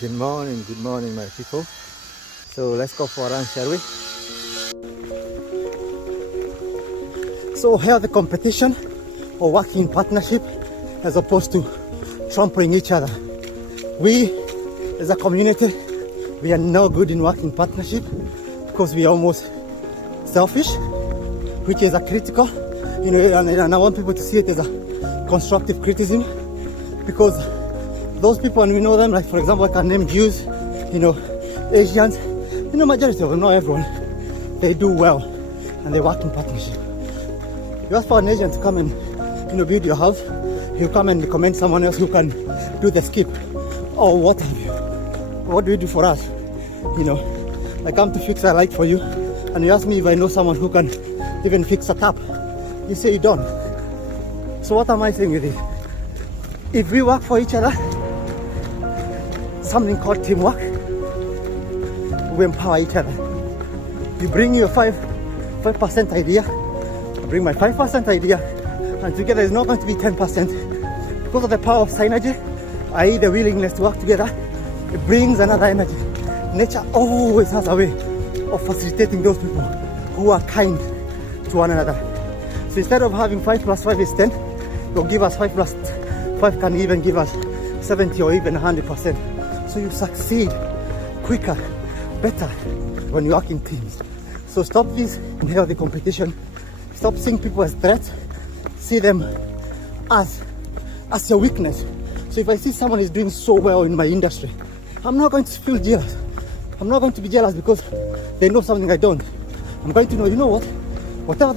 Good morning, my people. So let's go for a run, shall we? So here the competition or working in partnership as opposed to trampling each other. We, as a community, we are no good in working partnership because we are almost selfish, which is a critical, and I want people to see it as a constructive criticism, because those people, and we know them, like for example, I can name Jews, Asians, majority of them, not everyone, they do well and they work in partnership. You ask for an Asian to come and build your house, he'll come and recommend someone else who can do the skip or what have you. What do you do for us? I come to fix a light for you and you ask me if I know someone who can even fix a tap. You say you don't. So what am I saying with it? If we work for each other, something called teamwork, we empower each other. You bring your 5% idea, I bring my 5% idea, and together it's not going to be 10%. Because of the power of synergy, i.e. the willingness to work together, it brings another energy. Nature always has a way of facilitating those people who are kind to one another. So instead of having 5 plus 5 is 10, they'll give us 5 plus 5 can even give us 70 or even 100%. So you succeed quicker, better when you work in teams. So stop this unhealthy competition. Stop seeing people as threats. See them as your weakness. So if I see someone is doing so well in my industry, I'm not going to feel jealous. I'm not going to be jealous because they know something I don't. I'm going to know, you know what? Whatever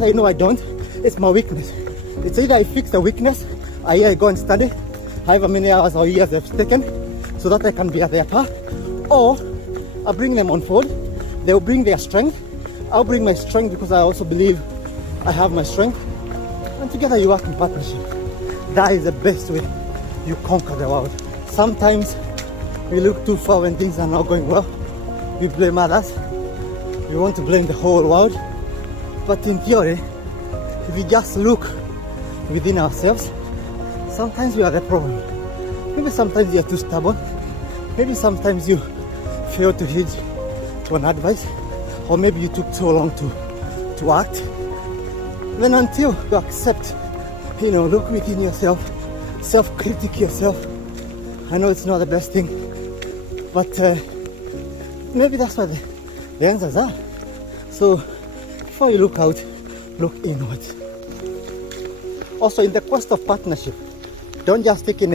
they know I don't, it's my weakness. It's either I fix the weakness, I go and study, however many hours or years they've taken, so that I can be at their par, or I bring them on board. They'll bring their strength. I'll bring my strength because I also believe I have my strength. And together you work in partnership. That is the best way you conquer the world. Sometimes we look too far when things are not going well. We blame others. We want to blame the whole world. But in theory, if we just look within ourselves, sometimes we are the problem. Maybe sometimes you are too stubborn. Maybe sometimes you fail to heed to an advice, or maybe you took too long to act. Then until you accept, look within yourself, self-critique yourself. I know it's not the best thing, but maybe that's what the answers are. So before you look out, look inward. Also, in the quest of partnership, don't just take in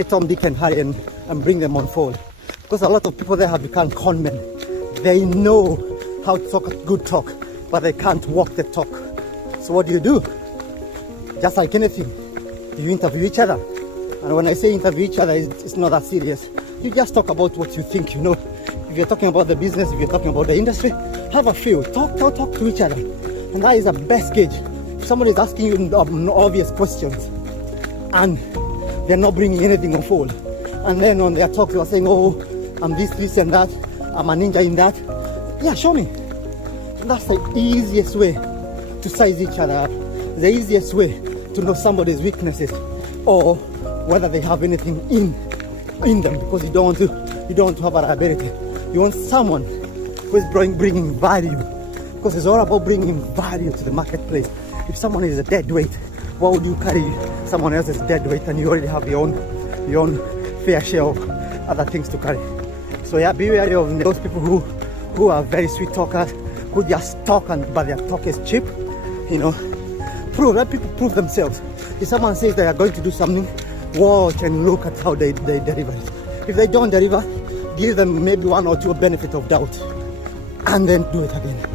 a Tom, Dick and Harry and bring them on board. Because a lot of people there have become con men. They know how to talk a good talk, but they can't walk the talk. So what do? Just like anything, you interview each other. And when I say interview each other, it's not that serious. You just talk about what you think you know. If you're talking about the business, if you're talking about the industry, have a feel. Talk to each other. And that is the best gauge. If somebody is asking you obvious questions and they're not bringing anything on forward, and then on their talks they are saying, oh, I'm this and that, I'm a ninja in that. Yeah, show me. And that's the easiest way to size each other up. The easiest way to know somebody's weaknesses or whether they have anything in them, because you don't want to have a liability. You want someone who is bringing value, because it's all about bringing value to the marketplace. If someone is a dead weight, why would you carry someone else's dead weight and you already have your own fair share of other things to carry? So yeah, be wary of those people who are very sweet talkers, who just talk but their talk is cheap. Let people prove themselves. If someone says they are going to do something, watch and look at how they deliver it. If they don't deliver, give them maybe 1 or 2 benefit of doubt, and then do it again.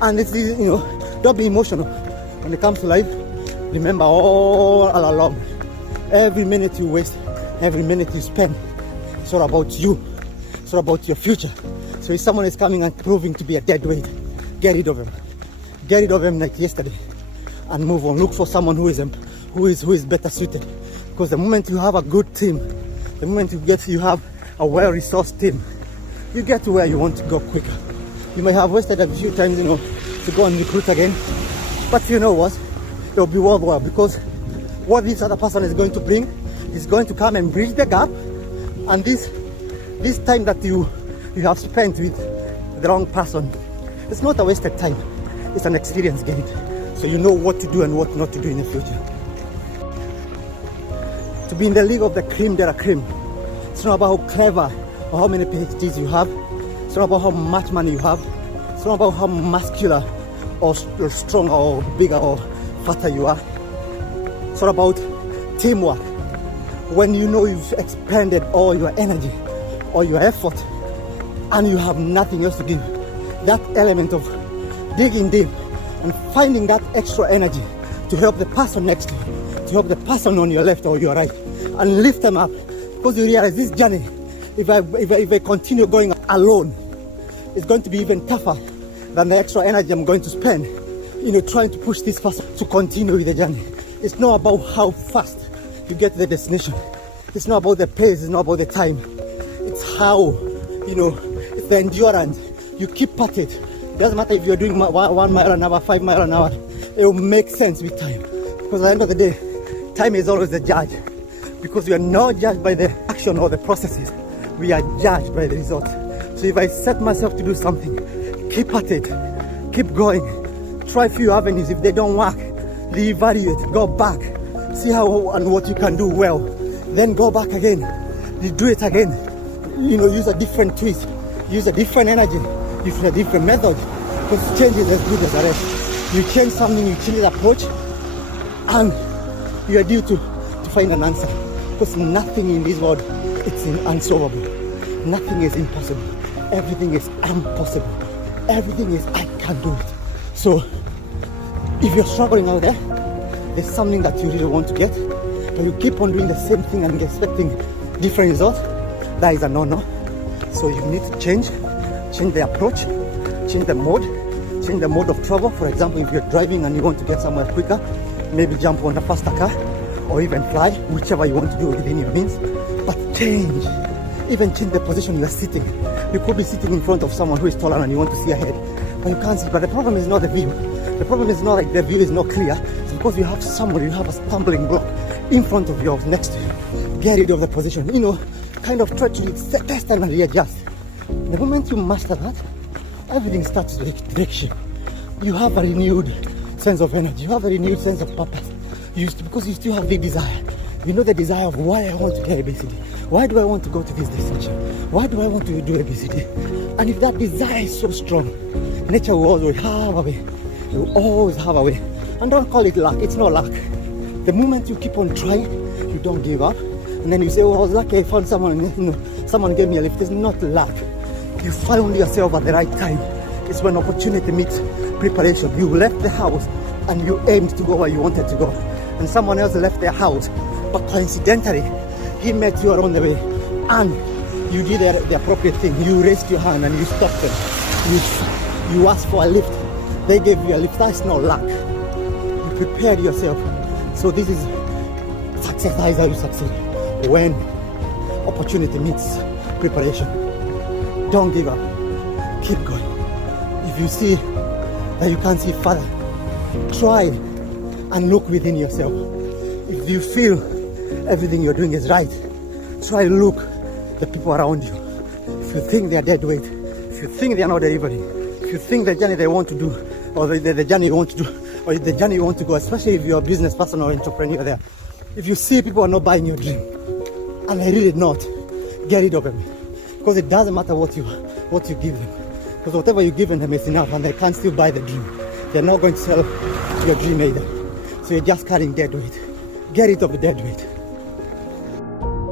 And it's easy, don't be emotional when it comes to life. Remember all along, every minute you waste, every minute you spend, it's all about you. It's all about your future. So if someone is coming and proving to be a dead weight, get rid of him. Get rid of him like yesterday, and move on. Look for someone who is better suited. Because the moment you have a good team, the moment you have a well-resourced team, you get to where you want to go quicker. You may have wasted a few times, to go and recruit again, but you know what? It'll be worthwhile, because what this other person is going to bring is going to come and bridge the gap, and this this time that you have spent with the wrong person, it's not a wasted time. It's an experience gained. So you know what to do and what not to do in the future. To be in the league of the cream de la cream, it's not about how clever or how many PhDs you have. It's not about how much money you have. It's not about how muscular or stronger or bigger or fatter you are. It's not about teamwork. When you know you've expended all your energy or your effort and you have nothing else to give, that element of digging deep and finding that extra energy to help the person next to you, to help the person on your left or your right, and lift them up, because you realize this journey, if I continue going alone, it's going to be even tougher than the extra energy I'm going to spend trying to push this person to continue with the journey. It's not about how fast you get to the destination. It's not about the pace, it's not about the time. It's how, it's the endurance. You keep at it. Doesn't matter if you're doing 1 mile an hour, 5 miles an hour, it will make sense with time. Because at the end of the day, time is always the judge. Because we are not judged by the action or the processes. We are judged by the result. So if I set myself to do something, keep at it, keep going. Try a few avenues. If they don't work, reevaluate, go back, see how and what you can do well. Then go back again, do it again. Use a different twist, use a different energy, use a different method. Because change is as good as the rest. You change something, you change the approach, and you are due to find an answer. Because nothing in this world it's unsolvable. Nothing is impossible. Everything is impossible. Everything is I can do it. So if you're struggling out there, there's something that you really want to get, but you keep on doing the same thing and expecting different results, that is a no-no. So you need to change the approach, change the mode of travel. For example, if you're driving and you want to get somewhere quicker, maybe jump on a faster car or even fly, whichever you want to do within your means. But even change the position you are sitting. You could be sitting in front of someone who is taller and you want to see ahead, but you can't see. But the problem is not the view. The problem is not like the view is not clear. It's because you have a stumbling block in front of you, next to you. Get rid of the position. Kind of try to test and readjust. The moment you master that, everything starts to take direction. You have a renewed sense of energy. You have a renewed sense of purpose. Because you still have the desire. The desire of why I want to get ABCD. Why do I want to go to this destination? Why do I want to do ABCD? And if that desire is so strong, nature will always have a way. It will always have a way. And don't call it luck. It's not luck. The moment you keep on trying, you don't give up. And then you say, I was lucky I found someone, someone gave me a lift. It's not luck. You found yourself at the right time. It's when opportunity meets preparation. You left the house and you aimed to go where you wanted to go. And someone else left their house, but coincidentally, he met you along the way, and you did the appropriate thing. You raised your hand and you stopped them. You asked for a lift. They gave you a lift. That's not luck. You prepared yourself. So this is success. That is how you succeed. When opportunity meets preparation. Don't give up. Keep going. If you see that you can't see further, try and look within yourself. If you feel everything you're doing is right, try to look the people around you. If you think they are dead weight, if you think they are not delivering, if you think the journey they want to do, or the journey you want to do, or the journey you want to go, especially if you're a business person or entrepreneur there, if you see people are not buying your dream, and they really not, get rid of them. Because it doesn't matter what you give them. Because whatever you give them is enough, and they can't still buy the dream. They're not going to sell your dream either. So you're just carrying dead weight. Get rid of the dead weight.